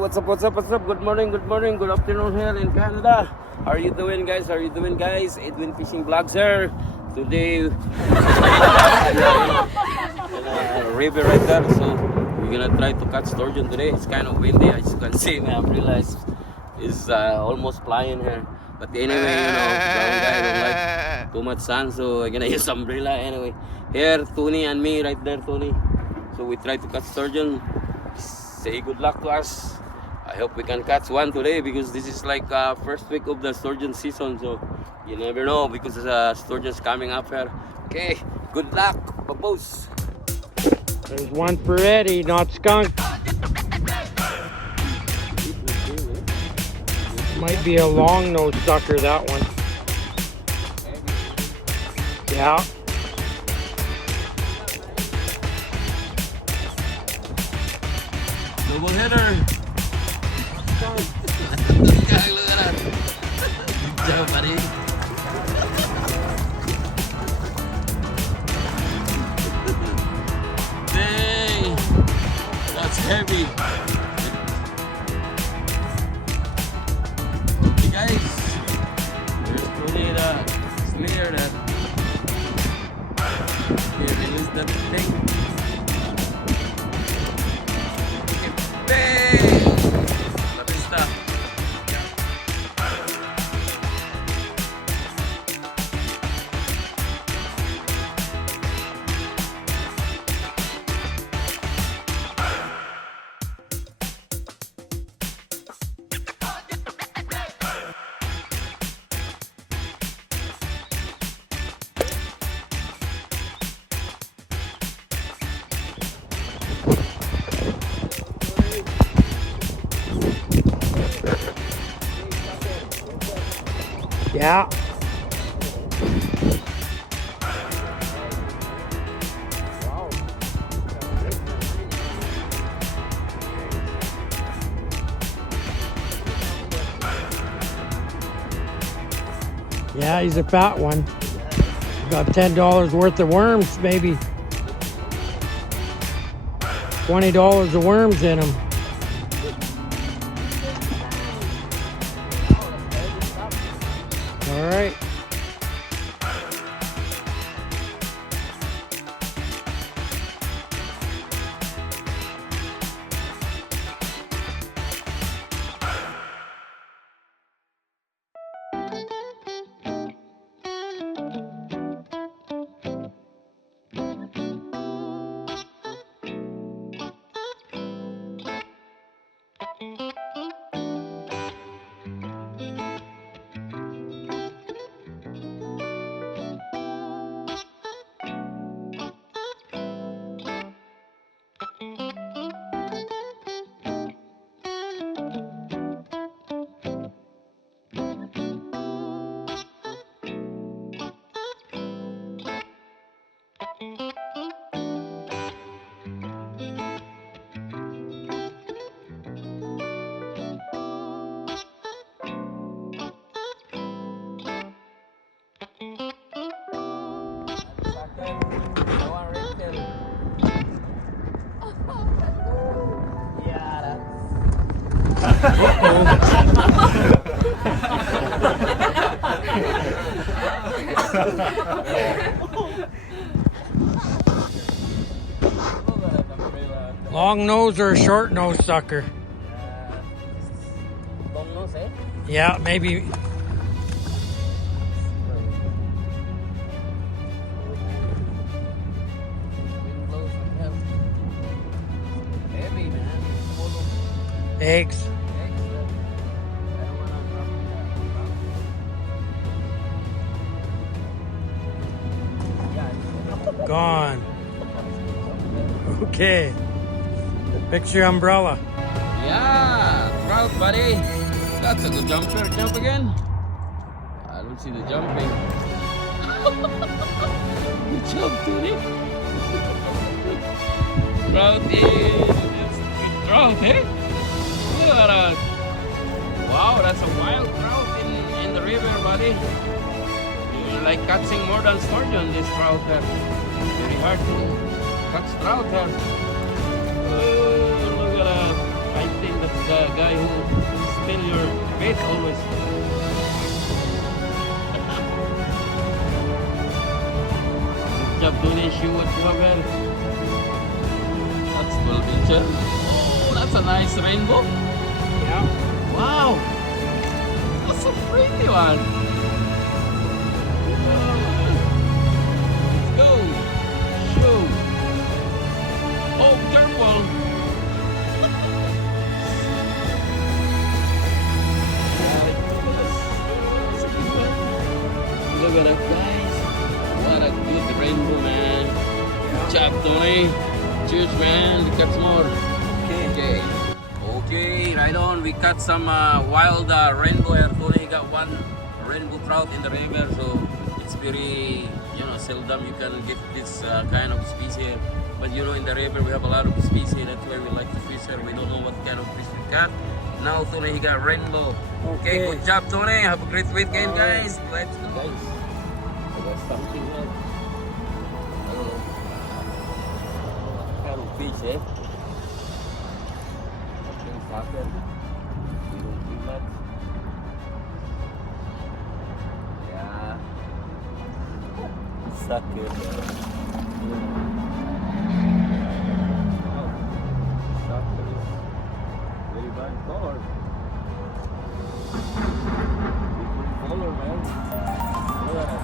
what's up, what's up, what's up? Good morning, good afternoon here in Canada. How are you doing, guys? How are you doing, guys? Edwin Fishing Vlogs here. Today, river right there, so we're gonna try to catch sturgeon today. It's kind of windy, as you can see. My umbrella is almost flying here. But anyway, you know, brown guy don't like too much sun, so I'm gonna use umbrella anyway. Here, Tony and me right there, Tony. So we try to catch sturgeon. Say good luck to us. I hope we can catch one today because this is like first week of the sturgeon season, so you never know because sturgeon's coming up here. Okay, good luck, babos. There's one for Eddie, not skunk. Might be a long nose sucker, that one. Yeah. Double hitter. Look at that. Good job, buddy. Dang. That's heavy. Hey guys. There's Tony the snare that. Okay, release that thing. Yeah. Yeah, he's a fat one. Got $10 worth of worms, maybe $20 of worms in him. All right. Long nose or a short nose sucker? Long nose, eh? Yeah, maybe. Heavy, man. Eggs. Gone. Okay. Fix your umbrella. Yeah, trout, buddy. That's a good jumper. Jump again. I don't see the jumping. Good job, Tony. Trout is good trout, eh? Look at that. Wow, that's a wild trout in the river, buddy. You're like catching more than sturgeon, this trout here. Very hard to catch trout here. Oh, look at that. I think that's guy who steal your bait always. Good job, Tony. Shoot what you have. That's 12 incher. Oh, that's a nice rainbow. Yeah. Wow. That's a pretty one. Let's go. Shoot. Oh, careful. Look at that, guys. What a good rainbow, man. Good job, Tony. Cheers, man. We got some more. Okay. Okay, right on. We got some wild rainbow here. Tony got one rainbow trout in the river, so it's very, seldom you can get this kind of species here. But in the river we have a lot of species. That's why we like to fish here. We don't know what kind of fish we got. Now Tony, he got rainbow. Okay, good job, Tony. Have a great weekend, guys. Let's go. Guys, I got something here. I don't know. What kind of fish, eh? Something happened. We don't do that. Yeah. Sucker. Sucker is very bad color. Different color, man. Look at that.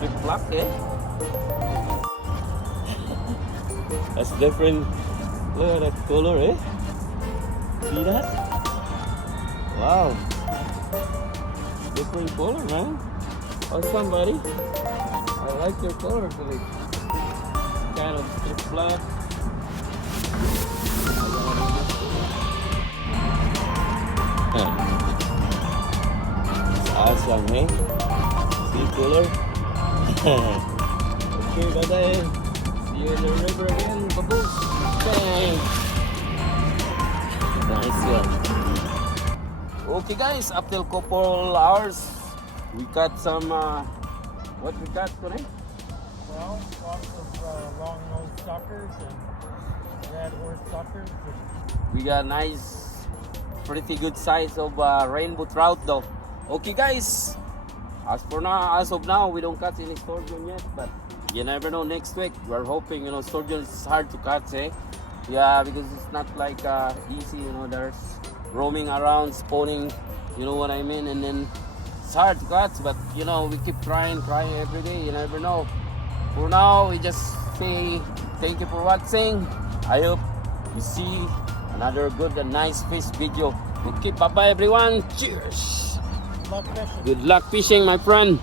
Big black, eh? That's different. Look at that color, eh? See that? Wow. Different color, man. Awesome, buddy. I like your color, Philip. Kind of strip black. Awesome, eh? See color? Okay, bye-bye. See you in the river again. Babu. Thanks. Nice one. Okay, guys, after a couple hours, we got some. What we got today? Well, lots of long-nosed suckers and red horse suckers. We got nice, pretty good size of rainbow trout, though. Okay, guys. As of now, we don't catch any sturgeon yet, but you never know. Next week, we're hoping. Sturgeon is hard to catch, eh? Yeah, because it's not like easy. There's roaming around, spawning. You know what I mean? And then it's hard to catch, but we keep trying every day. You never know. For now, we just say thank you for watching. I hope you see another good and nice fish video. Okay, bye bye everyone. Cheers. Love fishing. Good luck fishing, my friend.